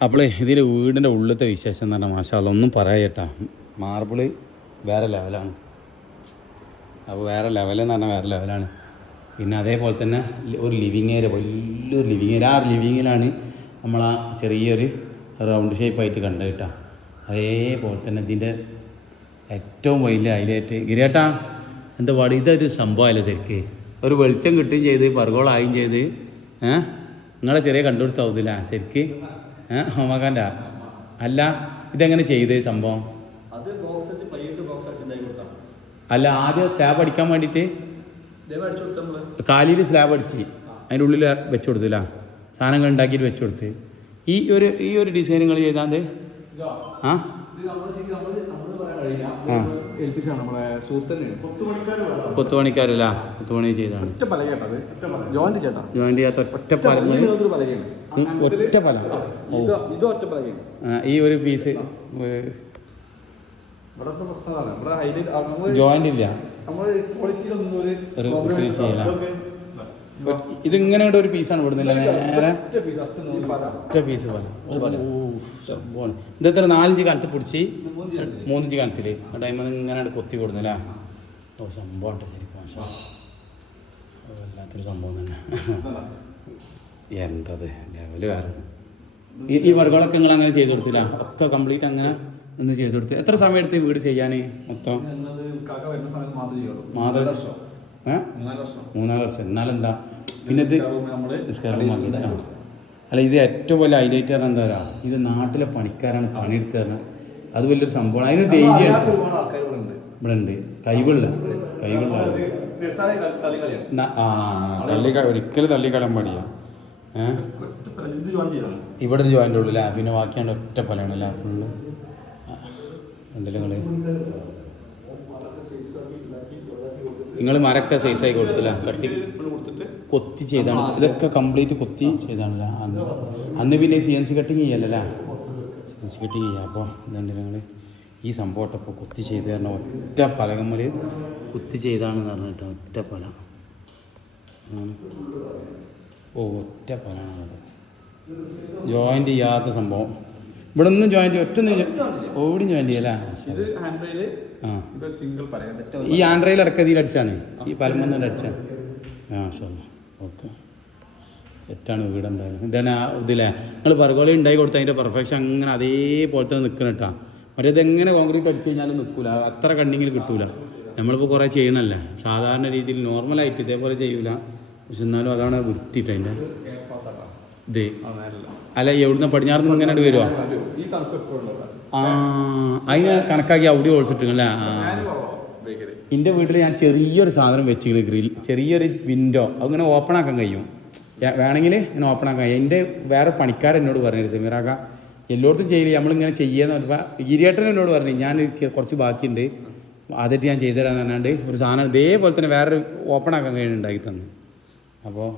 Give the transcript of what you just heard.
അപ്പോൾ ഇതിൽ വീടിന്റെ ഉള്ളിലത്തെ വിശേഷം എന്ന് പറഞ്ഞാൽ മാഷാല്ല ഒന്നും പറയട്ടാ മാർബിൾ വേറെ ലെവലാണ് അപ്പോൾ വേറെ ലെവലെന്ന് പറഞ്ഞാൽ വേറെ ലെവലാണ് പിന്നെ അതേപോലെ തന്നെ ഒരു ലിവിങ് ഏരിയ വലിയൊരു ലിവിങ് ഏരിയ ആ ലിവിങ്ങിലാണ് നമ്മൾ ആ ചെറിയൊരു റൗണ്ട് ഷേപ്പായിട്ട് കണ്ട കേട്ടോ. അതേപോലെ തന്നെ ഇതിന്റെ ഏറ്റവും വലിയ ഹൈലൈറ്റ് ഗിരിയേട്ടാ എന്താ പാടി? ഇതൊരു സംഭവമല്ല ശരിക്ക്. ഒരു വെളിച്ചം കിട്ടുകയും ചെയ്ത് പറകോളായും ചെയ്ത് ഏഹ് നിങ്ങളെ ചെറിയ കണ്ടുപിടുത്താവുന്നില്ല ശരിക്ക്. ഏഹ് ഹോമാക്കാന്റെ അല്ല ഇതെങ്ങനെ ചെയ്ത് സംഭവം? അല്ല ആദ്യം സ്ലാബ് അടിക്കാൻ വേണ്ടിയിട്ട് കാലിയിൽ സ്ലാബ് അടിച്ച് അതിന്റെ ഉള്ളിൽ വെച്ചു കൊടുത്തില്ല സാധനങ്ങൾ ഉണ്ടാക്കിയിട്ട് വെച്ചു കൊടുത്ത്. ഈ ഒരു ഈ ഒരു ഡിസൈനുകൾ ചെയ്താൽ ആ? കൊത്തുപണിക്കാരല്ല? കൊത്തുപണി ചെയ്താണ്. ഒറ്റ പല ജോയിന്റ് ചേട്ടാ. ജോയിന്റ് ചെയ്യാത്ത ഒറ്റ പലം ഒറ്റ പല. ഈ ഒരു പീസ് ജോയിന്റ് ഇല്ല. ഒരു പീസ്. ഇതിങ്ങനെ ഒരു പീസാണ് ഇവിടുന്നില്ല നേരെ ഒറ്റ പീസ് പോലെ. സംഭവമാണ്. നാലഞ്ച് കാലത്ത് പിടിച്ച് മൂന്നഞ്ച് കാലത്തിൽ ആ ടൈം ഇങ്ങനെ കൊത്തി കൊടുന്നില്ല ഓ സംഭവം ശരിക്കും. വല്ലാത്തൊരു സംഭവം തന്നെ. എന്തത്? ലെവൽ വേറെ. ഈ ഈ വർക്കുകളൊക്കെ നിങ്ങൾ അങ്ങനെ ചെയ്തു കൊടുത്തില്ല? ഒക്കെ കംപ്ലീറ്റ് അങ്ങനെ ഒന്ന് ചെയ്തു കൊടുത്ത്. എത്ര സമയം എടുത്ത് വീട് ചെയ്യാൻ മൊത്തം? ഞങ്ങളത് മൂന്നാൽ വർഷം. എന്നാലെന്താ? പിന്നെ ഇത് നിസ്കാരം ആ. അല്ല ഇത് ഏറ്റവും വലിയ ഹൈലൈറ്റ് പറഞ്ഞാൽ എന്താ പറയുക ഇത് നാട്ടിലെ പണിക്കാരാണ് പണിയെടുത്ത് തരണം അത് വലിയൊരു സംഭവമാണ്. അതിന് ധൈര്യമാണ് ഇവിടെ ഉണ്ട്. കളിയാണ് ന- ആ തള്ളി ഒരിക്കലും തള്ളിക്കളയാൻ പാടില്ല. ഇവിടെ ജോയിന്റെ ജോയിന്റ് ഉള്ളൂ അല്ലേ? പിന്നെ ബാക്കിയാണ് ഒറ്റ പലയാണ് അല്ലേ? ഫുള്ള് ഉണ്ടല്ലോ നിങ്ങൾ നിങ്ങൾ മരക്ക സൈസായി കൊടുത്തില്ല? കട്ടി കൊത്തി ചെയ്താണ്. ഇതൊക്കെ കംപ്ലീറ്റ് കൊത്തി ചെയ്താണ് അന്ന് അന്ന് പിന്നെ സി എൻ സി കട്ടിങ് ചെയ്യല്ലേ സി എൻ സി കട്ടിങ് ചെയ്യാം. അപ്പോൾ ഇതുണ്ട് നിങ്ങൾ ഈ സംഭവം ഇപ്പോൾ കൊത്തി ചെയ്ത് തരണം ഒറ്റ പലകമ്മൽ കുത്തി ചെയ്താണെന്ന് പറഞ്ഞിട്ട് ഒറ്റ പല. ഓ ഒറ്റ പലാണത് ജോയിന്റ് ചെയ്യാത്ത സംഭവം. ഇവിടെ ഒന്നും ജോയിന്റ് ഒറ്റ ഓടി ജോയിൻ ആ ഏറ്റവും ഈ ആൻഡ്രയിൽ അടക്കതിയിൽ അടിച്ചാണ്. ഈ പലമൊന്നും അടിച്ചാണ് ആ ശരി. ഓക്കെ. സെറ്റാണ് വീട് എന്തായാലും. ഇതാണ് ആ ഇതില്ലേ നിങ്ങൾ പറകോളി ഉണ്ടായി കൊടുത്ത അതിന്റെ പെർഫെക്ഷൻ അങ്ങനെ അതേപോലെ തന്നെ നിൽക്കണം കേട്ടോ മറ്റേത് എങ്ങനെ കോൺക്രീറ്റ് അടിച്ചു കഴിഞ്ഞാലും നിൽക്കൂല അത്ര കണ്ണിങ്ങിൽ കിട്ടൂല. നമ്മളിപ്പോൾ കുറേ ചെയ്യണല്ലേ. സാധാരണ രീതിയിൽ നോർമലായിട്ട് ഇതേപോലെ ചെയ്യൂല. പക്ഷെ എന്നാലും അതാണ് വൃത്തിയിട്ട് അതിന്റെ ഇത്. അല്ല എവിടുന്ന് പടിഞ്ഞാറ് ഇങ്ങനെ വരുവാ? ആ അതിന് കണക്കാക്കി അവിടെ ഓടിച്ചിട്ടുണ്ടല്ലേ ആ. എന്റെ വീട്ടിൽ ഞാൻ ചെറിയൊരു സാധനം വെച്ചിങ്ങനെ ഗ്രിൽ ചെറിയൊരു വിൻഡോ. അതിങ്ങനെ ഓപ്പൺ ആക്കാൻ കഴിയും. വേണമെങ്കിൽ ഇങ്ങനെ ഓപ്പൺ ആക്കാൻ കഴിയും എന്റെ വേറെ പണിക്കാരൻ എന്നോട് പറഞ്ഞു സെമീറാക്ക എല്ലായിടത്തും ചെയ്യില്ല നമ്മളിങ്ങനെ ചെയ്യാന്ന് പറഞ്ഞപ്പോൾ ഗിരിയേട്ടൻ എന്നോട് പറഞ്ഞു ഞാൻ കുറച്ച് ബാക്കിയുണ്ട്. അതിട്ട് ഞാൻ ചെയ്തു തരാമെന്ന് പറഞ്ഞാണ്ട് ഒരു സാധനം ഇതേപോലെ തന്നെ വേറൊരു ഓപ്പൺ ആക്കാൻ കഴിയുന്നുണ്ടാക്കി തന്നു. അപ്പോൾ